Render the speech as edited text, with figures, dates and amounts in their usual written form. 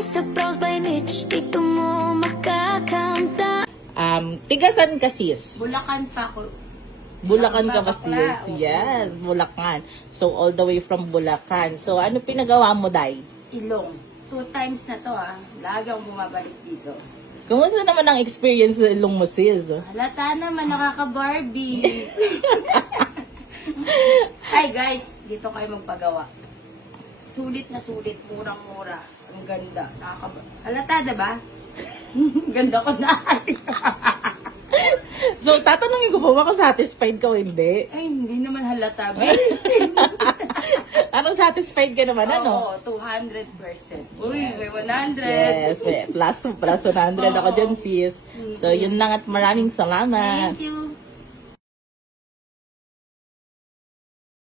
sa browse by niche, dito mo makakanta. Tigasan ka, sis? Bulacan pa ako. Bulacan ka ba, Bakla, sis? oo. Yes, Bulacan. So, all the way from Bulacan. So, ano pinagawa mo, Day? Ilong. 2 times na to Lagi akong bumabalik dito. Kumusta naman ang experience sa ilong mo, sis? Halata naman, nakaka-Barbie. Ay guys, dito kayo magpagawa. Sulit na sulit, murang-mura. Ang ganda. Halata, diba? Ganda ko na. So, tatanungin ko pa kung satisfied ka o hindi. Ay, hindi naman halata. Anong satisfied ka naman, ano? Oo, 200%. Uy, may 100. Yes, plus 100 ako dyan, sis. So, yun lang at maraming salamat. Thank you.